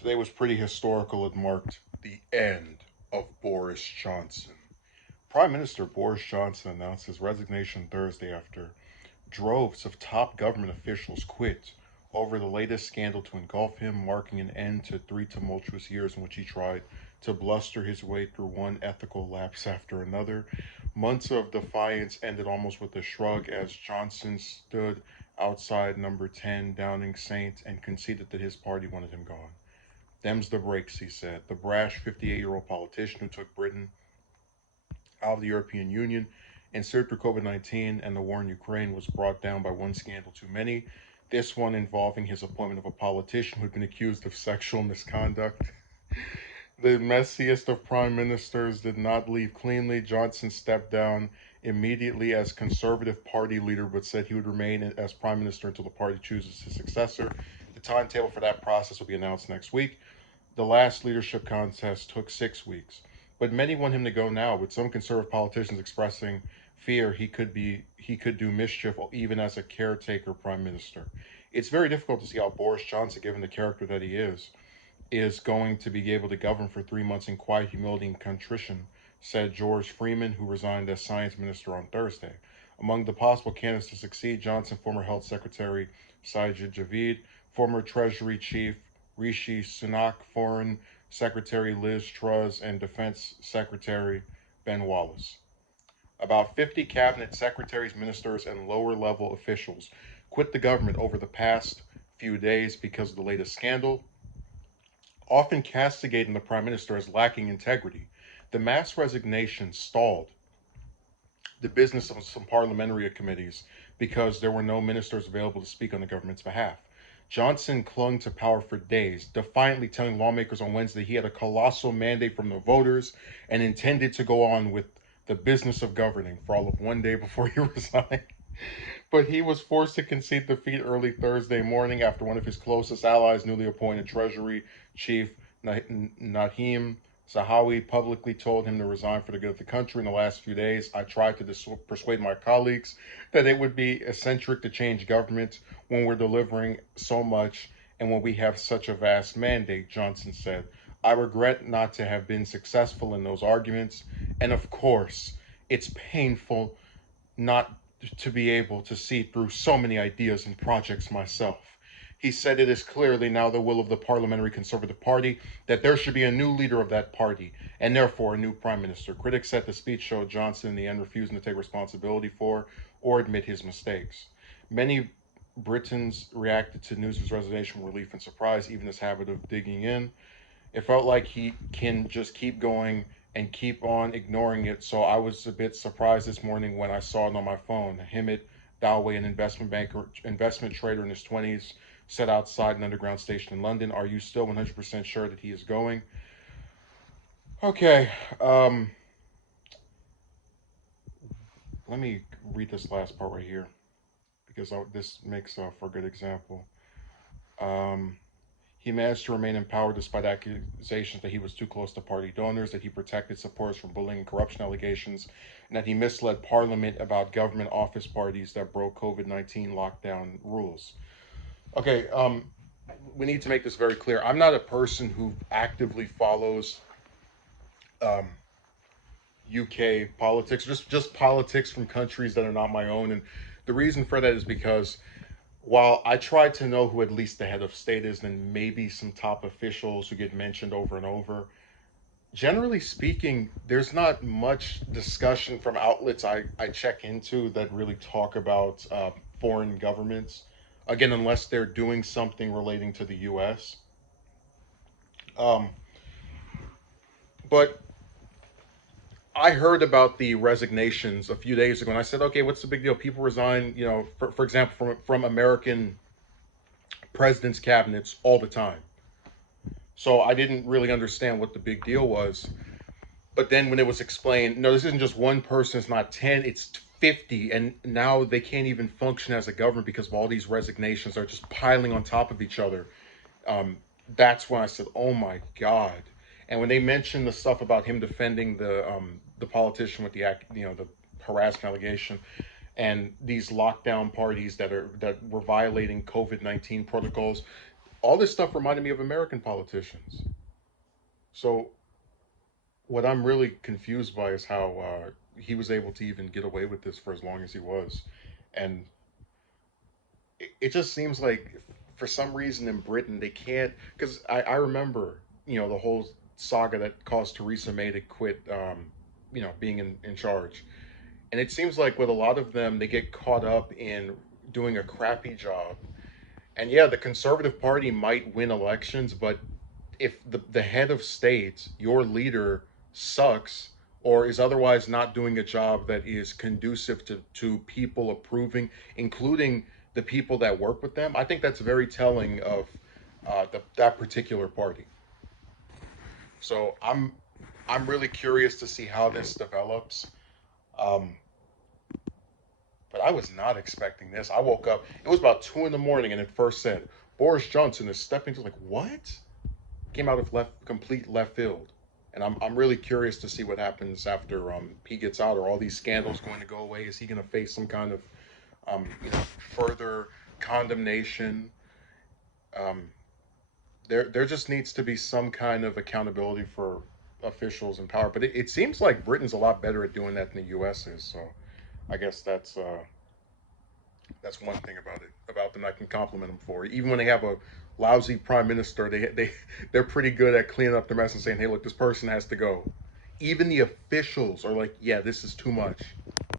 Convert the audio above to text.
Today was pretty historical. It marked the end of Boris Johnson. Prime Minister Boris Johnson announced his resignation Thursday after droves of top government officials quit over the latest scandal to engulf him, marking an end to 3 tumultuous years in which he tried to bluster his way through one ethical lapse after another. Months of defiance ended almost with a shrug as Johnson stood outside number 10 Downing Saint and conceded that his party wanted him gone. Them's the breaks, he said. The brash 58-year-old politician who took Britain out of the European Union and surged through COVID-19 and the war in Ukraine was brought down by one scandal too many. This one involving his appointment of a politician who had been accused of sexual misconduct. The messiest of prime ministers did not leave cleanly. Johnson stepped down immediately as Conservative Party leader, but said he would remain as prime minister until the party chooses his successor. The timetable for that process will be announced next week. The last leadership contest took 6 weeks, but many want him to go now, with some conservative politicians expressing fear he could do mischief even as a caretaker prime minister. It's very difficult to see how Boris Johnson, given the character that he is going to be able to govern for 3 months in quiet humility and contrition, said George Freeman, who resigned as science minister on Thursday. Among the possible candidates to succeed, Johnson, former Health Secretary Sajid Javid, former Treasury Chief Rishi Sunak, Foreign Secretary Liz Truss, and Defense Secretary Ben Wallace. About 50 cabinet secretaries, ministers, and lower level officials quit the government over the past few days because of the latest scandal, often castigating the prime minister as lacking integrity. The mass resignation stalled the business of some parliamentary committees because there were no ministers available to speak on the government's behalf. Johnson clung to power for days, defiantly telling lawmakers on Wednesday he had a colossal mandate from the voters and intended to go on with the business of governing for all of one day before he resigned. But he was forced to concede defeat early Thursday morning after one of his closest allies, newly appointed Treasury Chief Naheem Zahawi, publicly told him to resign for the good of the country. In the last few days, I tried to persuade my colleagues that it would be eccentric to change government when we're delivering so much and when we have such a vast mandate, Johnson said. I regret not to have been successful in those arguments. And of course, it's painful not to be able to see through so many ideas and projects myself. He said it is clearly now the will of the Parliamentary Conservative Party that there should be a new leader of that party, and therefore a new prime minister. Critics said the speech showed Johnson in the end refusing to take responsibility for or admit his mistakes. Many Britons reacted to news of his resignation with relief and surprise, even his habit of digging in. It felt like he can just keep going and keep on ignoring it. So I was a bit surprised this morning when I saw it on my phone. Himit Dalway, an investment trader in his 20s, said outside an underground station in London, "Are you still 100% sure that he is going?" Okay, let me read this last part right here because this makes for a good example. Um, He managed to remain in power despite accusations that he was too close to party donors, that he protected supporters from bullying and corruption allegations, and that he misled Parliament about government office parties that broke COVID-19 lockdown rules. Okay, we need to make this very clear. I'm not a person who actively follows um, UK politics, just politics from countries that are not my own, and the reason for that is because while I try to know who at least the head of state is and maybe some top officials who get mentioned over and over, generally speaking, there's not much discussion from outlets I check into that really talk about foreign governments. Again, unless they're doing something relating to the US. Um, but I heard about the resignations a few days ago and I said, okay, what's the big deal? People resign, for example, from American presidents' cabinets all the time. So I didn't really understand what the big deal was. But then when it was explained, no, this isn't just one person, it's not 10, it's 50. And now they can't even function as a government because of all these resignations are just piling on top of each other. Um, that's when I said, oh my God. And when they mentioned the stuff about him defending the politician with the harassment allegation and these lockdown parties that were violating COVID-19 protocols, All this stuff reminded me of American politicians. So what I'm really confused by is how he was able to even get away with this for as long as he was, and it just seems like for some reason in Britain they can't. Because I remember the whole saga that caused Theresa May to quit, being in charge, and it seems like with a lot of them they get caught up in doing a crappy job. And yeah, the Conservative Party might win elections, but if the head of state, your leader, sucks or is otherwise not doing a job that is conducive to people approving, including the people that work with them, I think that's very telling of that particular party. So I'm really curious to see how this develops. Um, but I was not expecting this. I woke up. It was about 2 in the morning, and it first said Boris Johnson is stepping to, like, what? Came out of complete left field, and I'm really curious to see what happens after he gets out. Are all these scandals going to go away? Is he going to face some kind of further condemnation? Um, there just needs to be some kind of accountability for officials in power. But it seems like Britain's a lot better at doing that than the U.S. is. So I guess that's one thing about them I can compliment them for. Even when they have a lousy prime minister, they're pretty good at cleaning up their mess and saying, "Hey, look, this person has to go." Even the officials are like, "Yeah, this is too much."